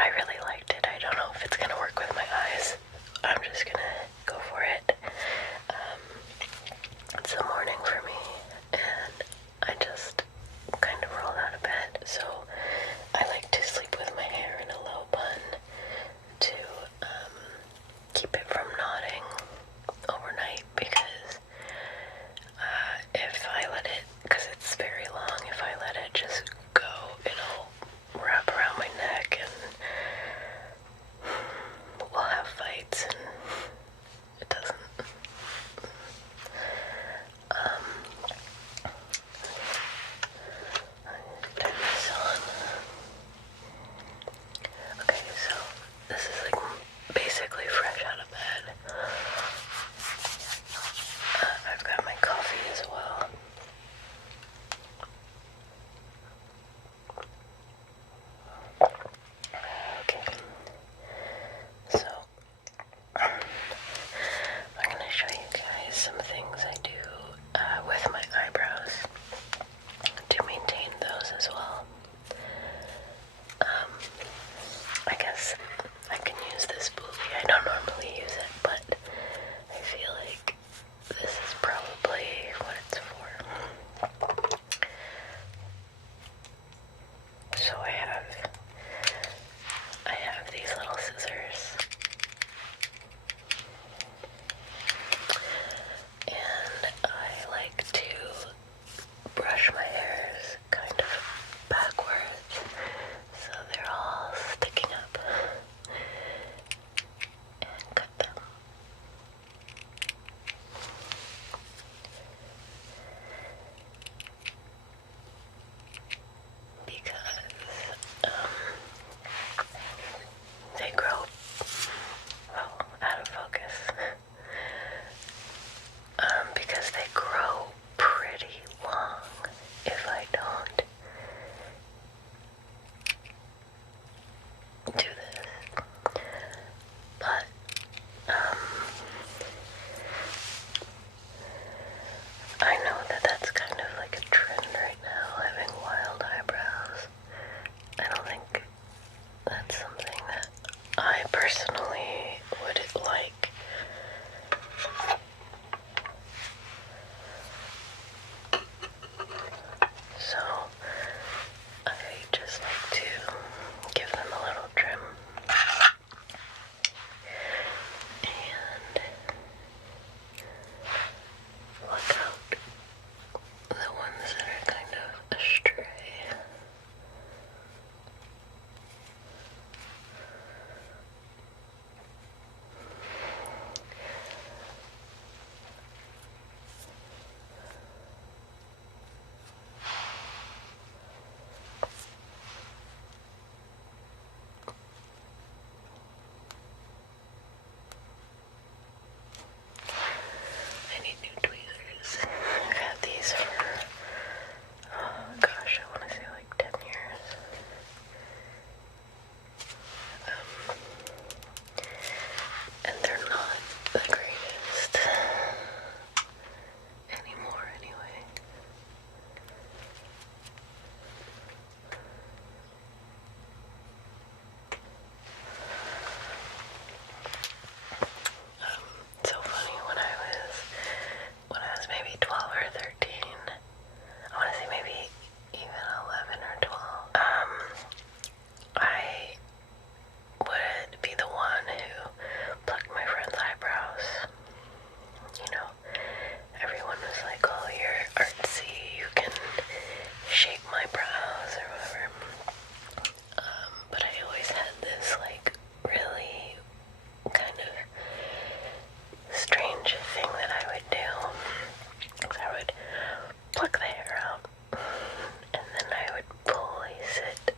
I really liked it. I don't know if it's gonna work with my eyes. I'm just gonna go for it. It's the morning for me, and I just kind of rolled out of bed, so I like to sleep with my hair in a low bun to keep it from knotting overnight, because if I let it, because it's very long, if I let it just go, it'll wrap around my neck and we'll have fights, and it doesn't. Turn this on. Okay, so this is like basically fresh out of bed. I've got my coffee as well. Okay, so I'm gonna show you guys some things I do with my eyebrows to maintain those as well. I guess I can use this spoolie. I don't normally use it, but I feel like this is probably what it's for. So I have these little scissors, and I like to brush my hairs kind of backwards so they're all sticking up, and cut them. Because they grow, well, out of focus. Because they grow pretty long if I don't do this. But I know that that's kind of like a trend right now, having wild eyebrows. I don't think that's something that I personally would like. So I just like to give them a little trim. And look out the ones that are kind of astray. I need new tweezers. I've had these for, oh gosh, I want to say like 10 years. And they're not the greatest anymore anyway. So funny, when I was maybe 12 or 13, I want to say maybe even 11 or 12, I would be the one who plucked my friend's eyebrows. You know, everyone was like, oh, you're artsy, you can shape my brows or whatever. But I always had this like really kind of strange thing that I would do. I would pluck the hair out, and then I would place it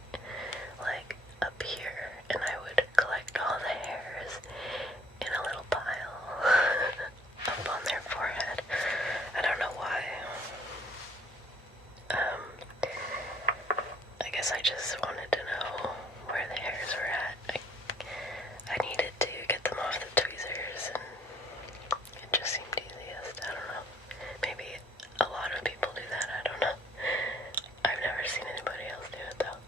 like up here, and I would collect all the hairs in a little pile up on their forehead. I don't know why. I guess I just wanted to know where the hairs were at. I needed to get them off the tweezers, and it just seemed easiest. I don't know. Maybe a lot of people do that. I don't know. I've never seen anybody else do it though.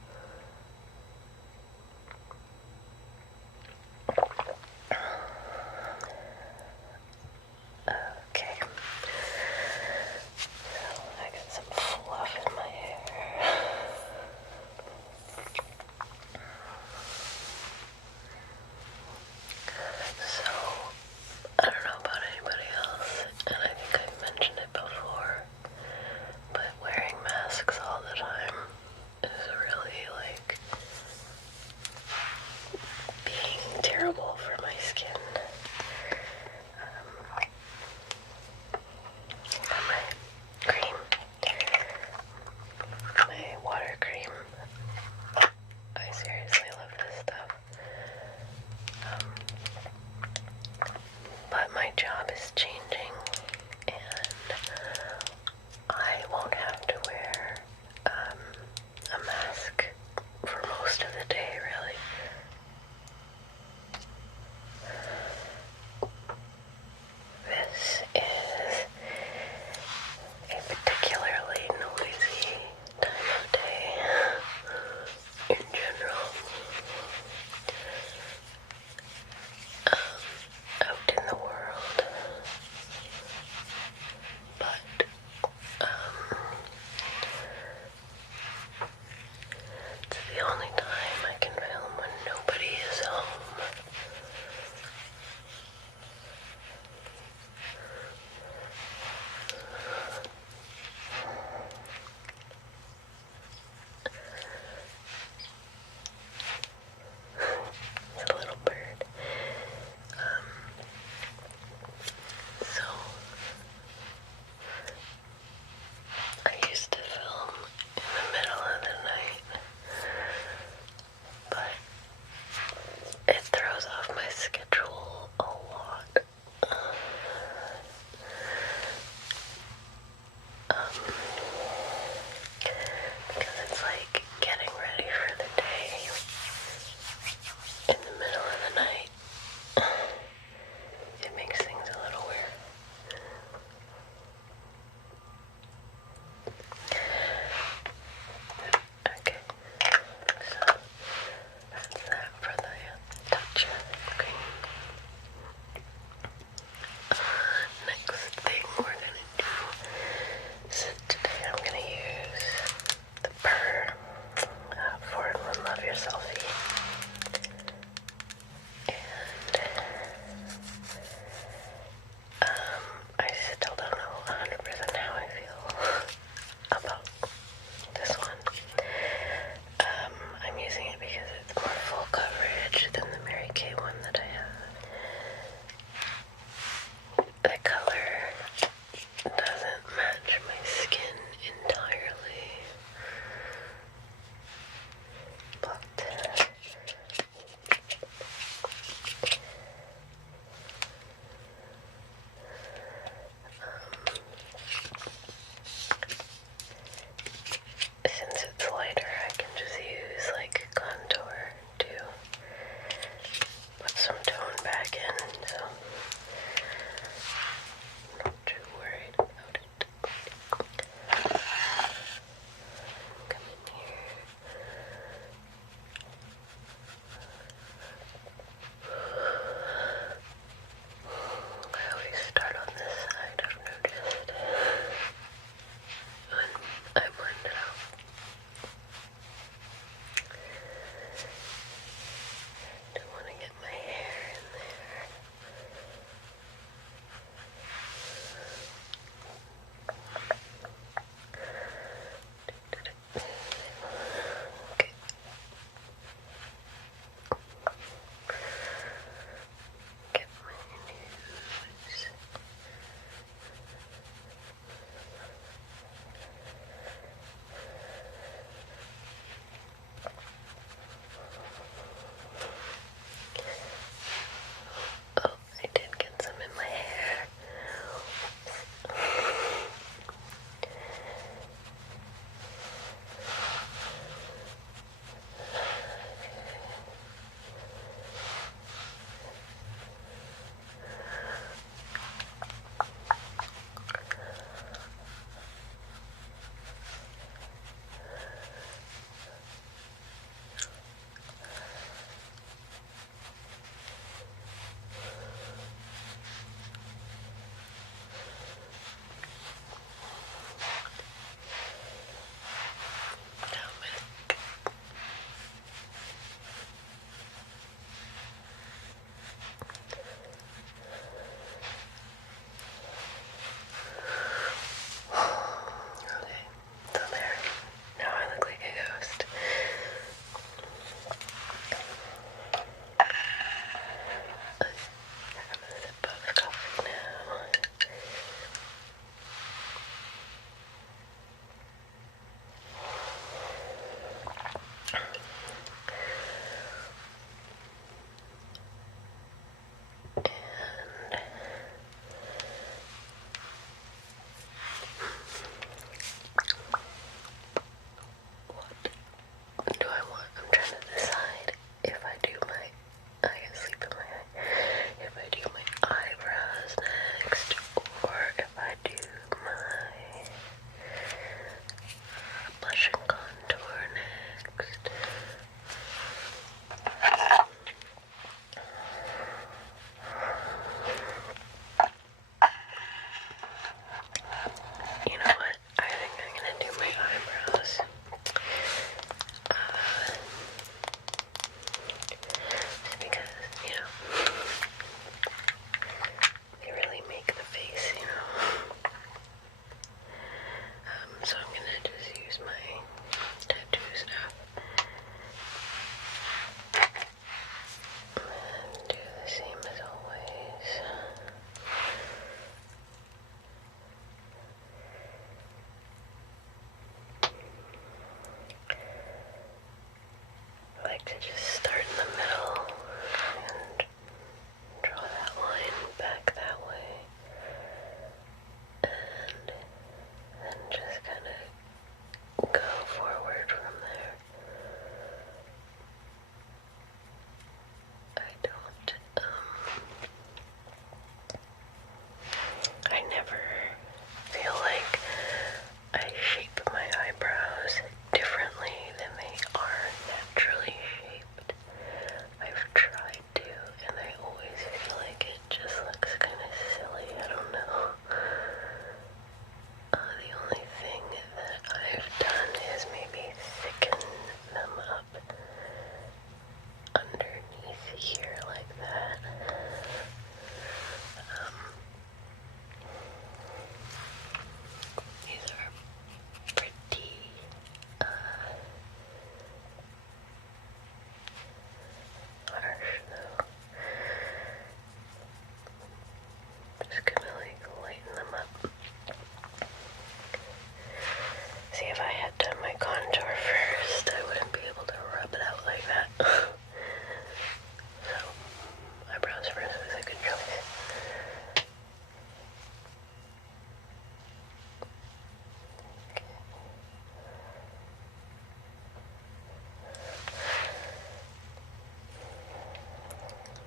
like to just start in the middle and draw that line back that way, and then just kind of go forward from there. I never feel like I shape my eyebrows differently than they are naturally shaped. I've tried to, and I always feel like it just looks kind of silly. I don't know. The only thing that I've done is maybe thicken them up underneath here like that. These are pretty harsh though. Just gonna like lighten them up. See, if I had done my contour first, I wouldn't be able to rub it out like that. So, eyebrows first was a good choice.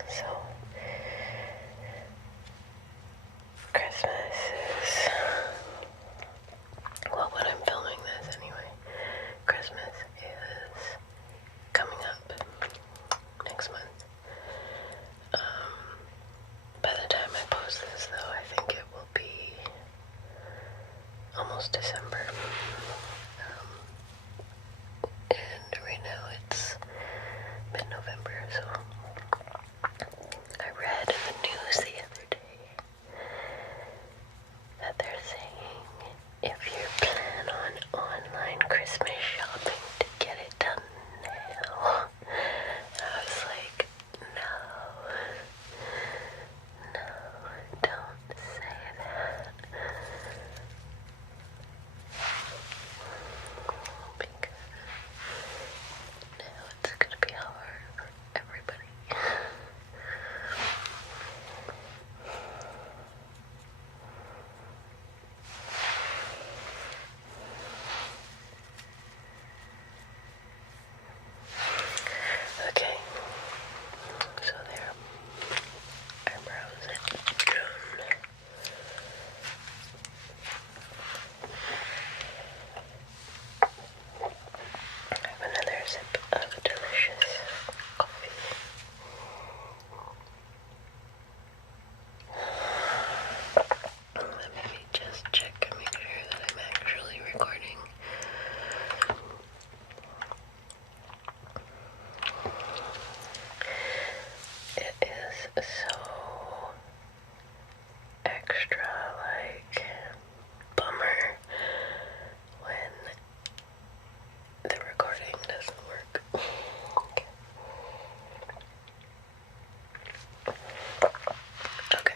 So, Christmas is, well, when I'm filming this anyway, Christmas is coming up next month. By the time I post this, though, I think it will be almost December. And right now it's mid-November, so I read in the news the other day that they're saying if you plan on online Christmas shopping to get it done now. And I was like, no, don't say that. Because now it's gonna be hard for everybody. Okay, so there, eyebrows done. I have another sip of delicious coffee. Let me just check and make sure that I'm actually recording. It is so extra, like, bummer when the recording doesn't work. Okay.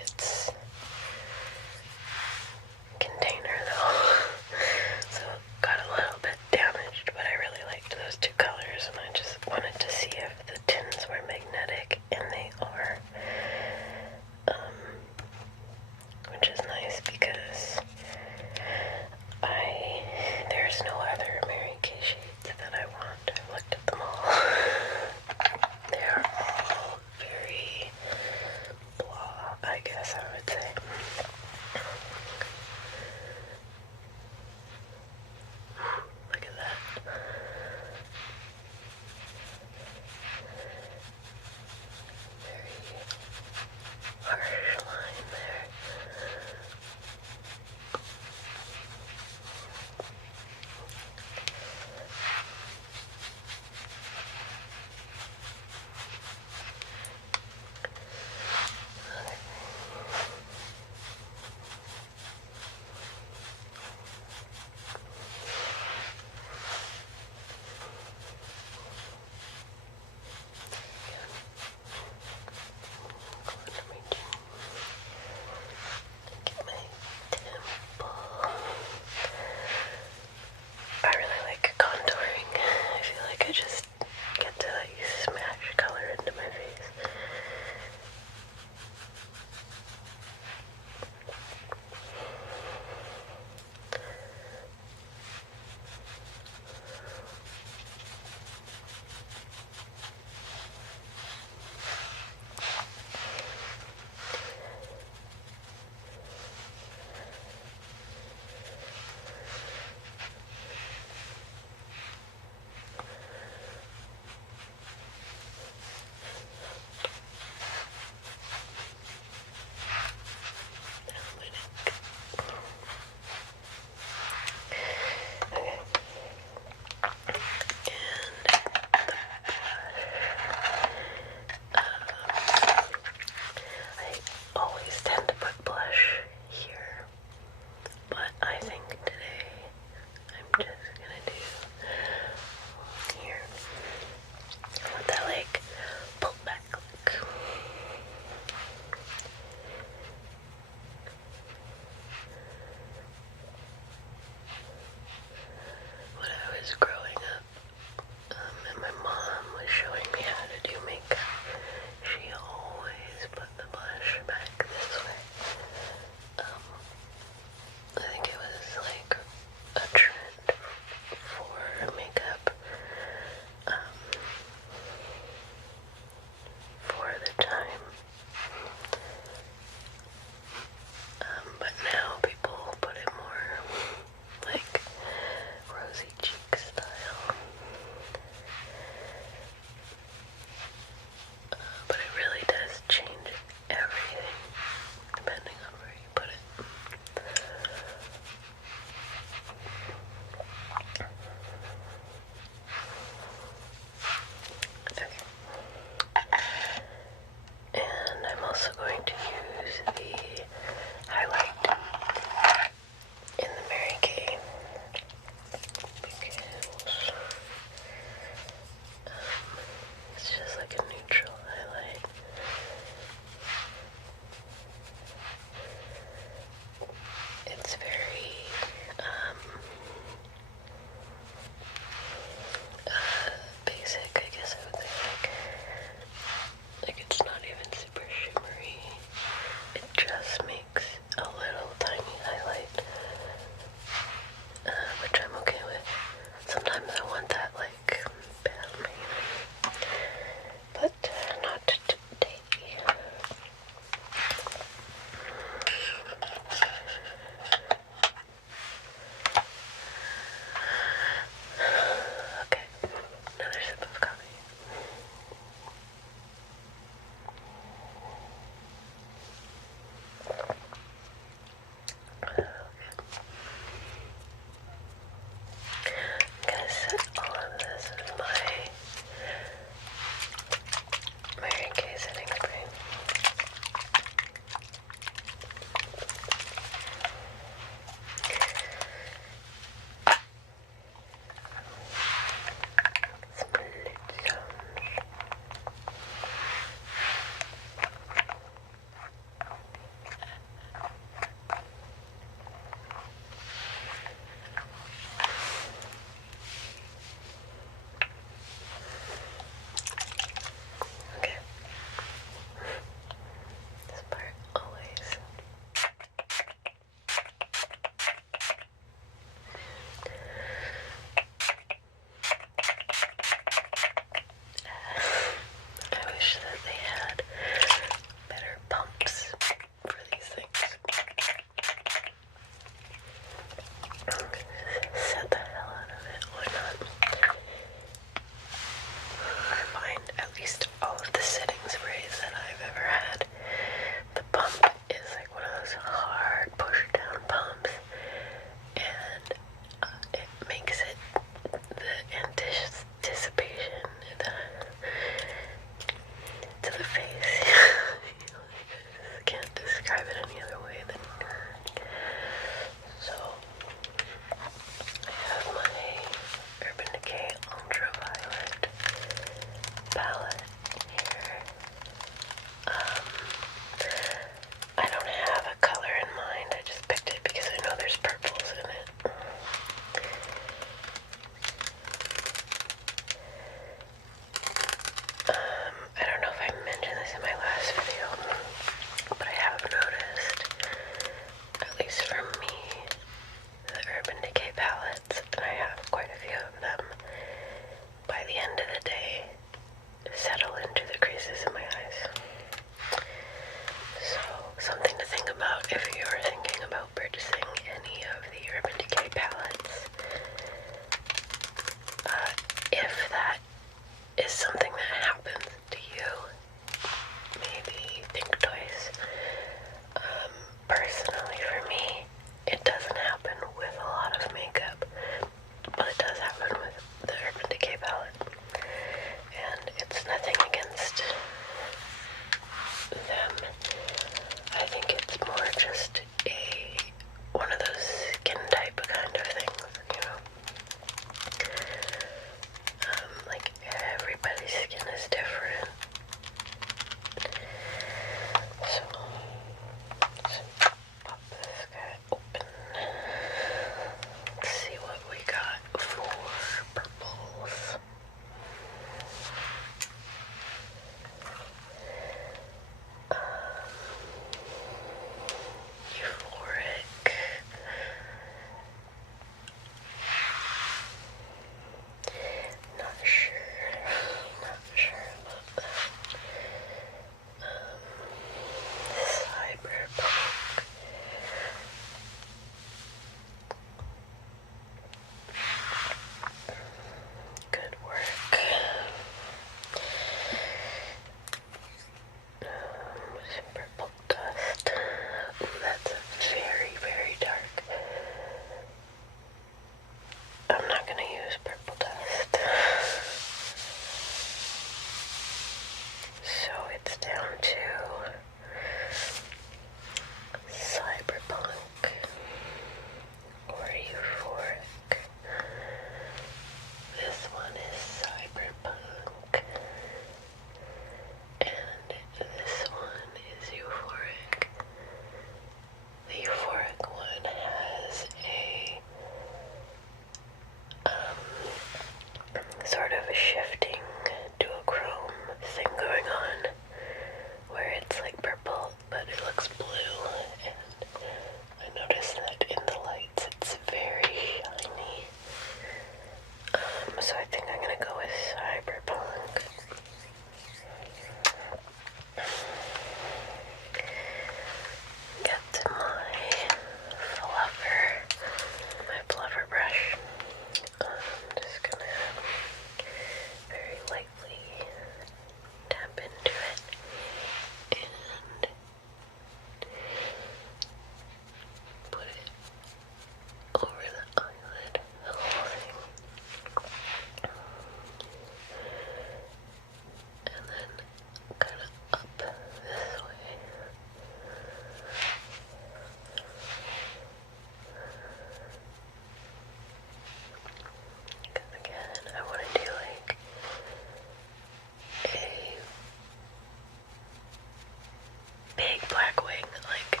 big black wing, like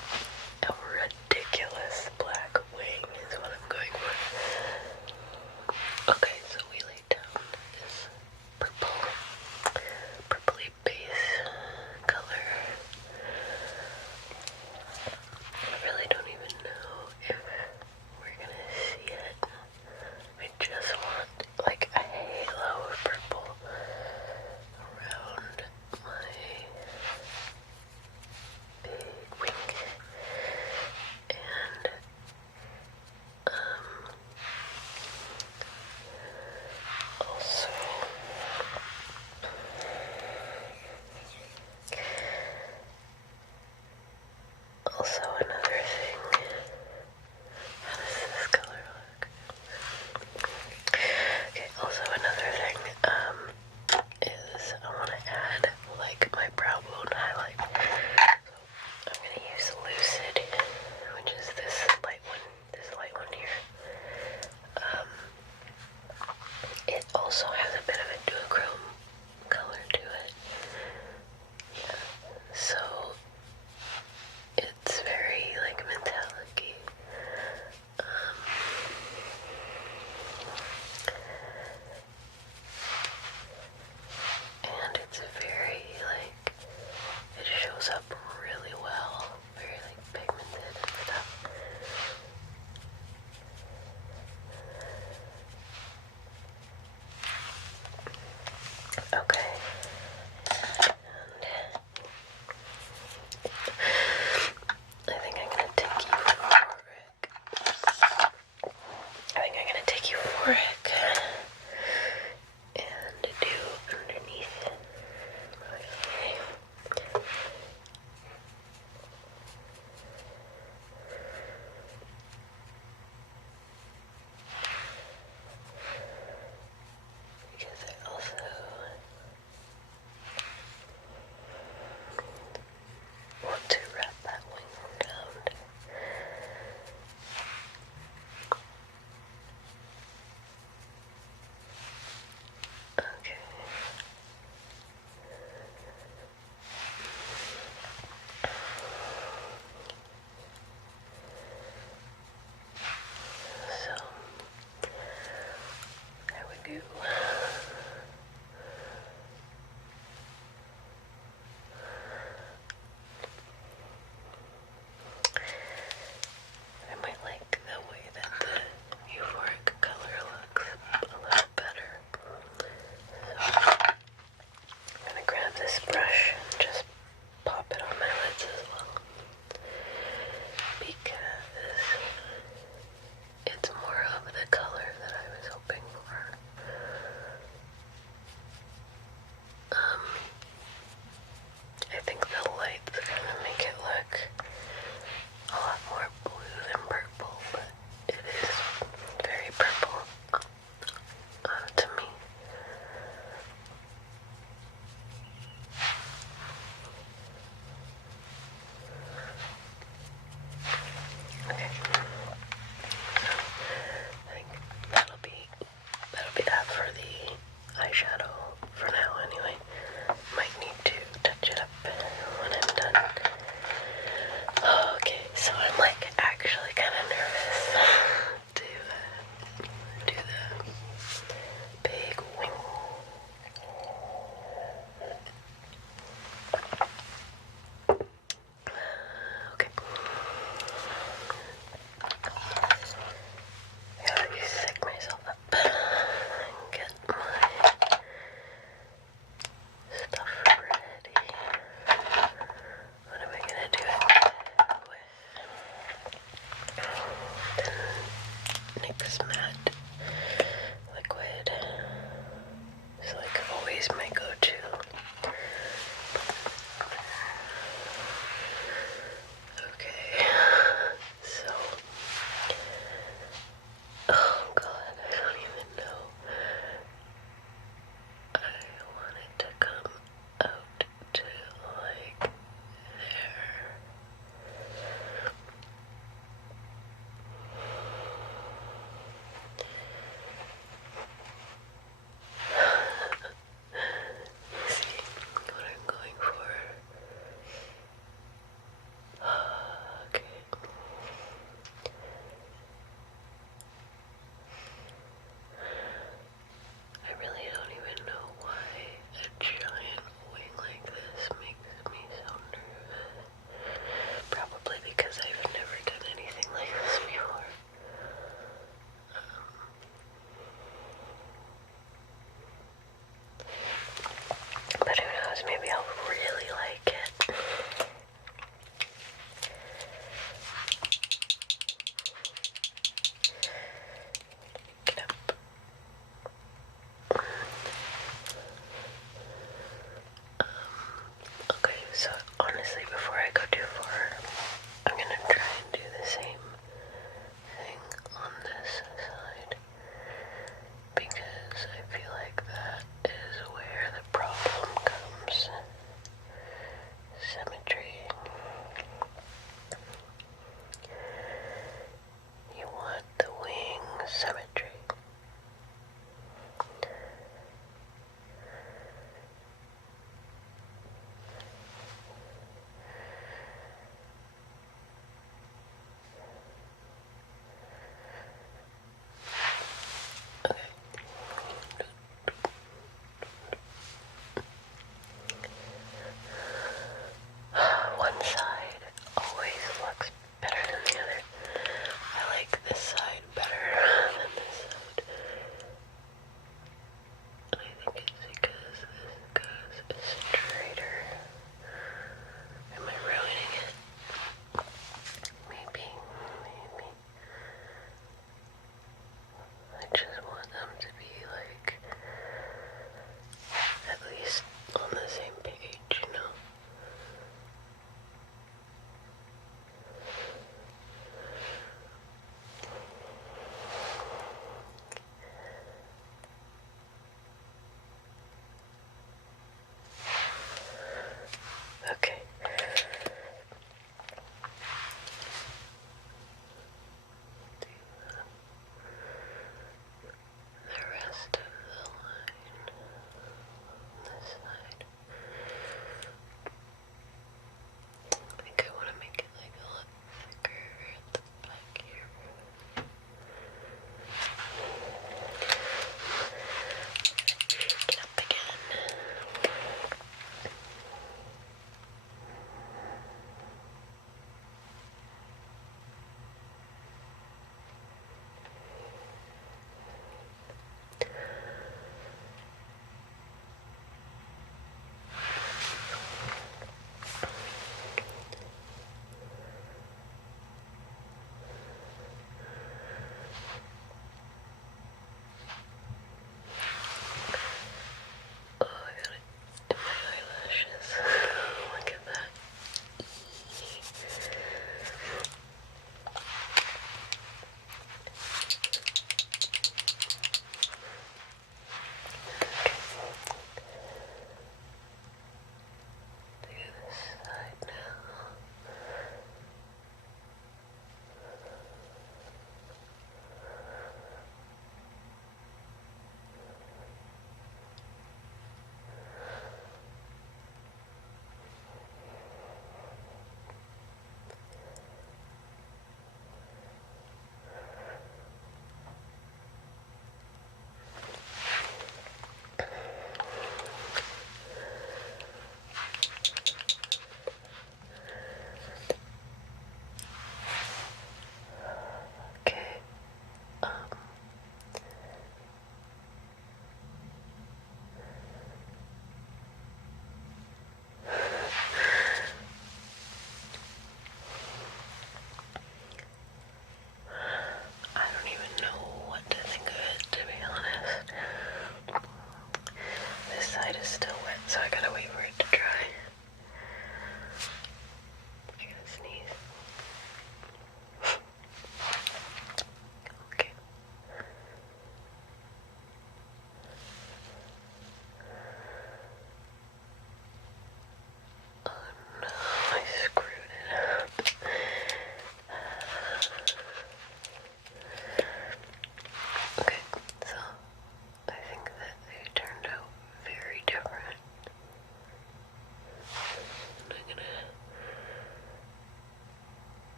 a ridiculous black wing is what I'm going for. Okay, so we laid down this purpley base color. I really don't even know if we're gonna see it. I just want like a halo of purple around my big wing.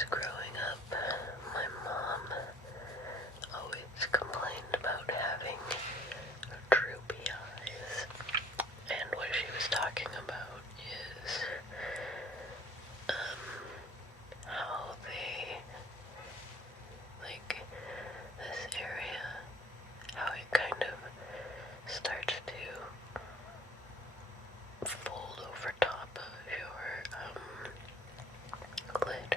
was growing up, my mom always complained about having droopy eyes. And what she was talking about is how they, like, this area, how it kind of starts to fold over top of your lid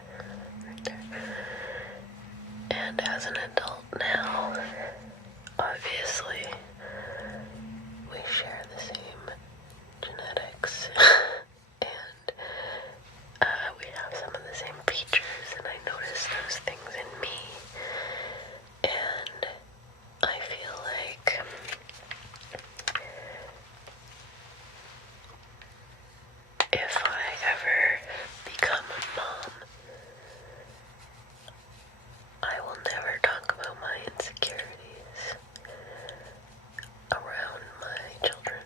right there. And as an adult now, obviously we share the same genetics and we have some of the same features, and I notice those things in me, and I feel like if I ever become a mom, I will never talk about my insecurities around my children,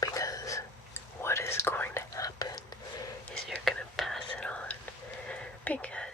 because what is going to happen is you're going to pass it on, because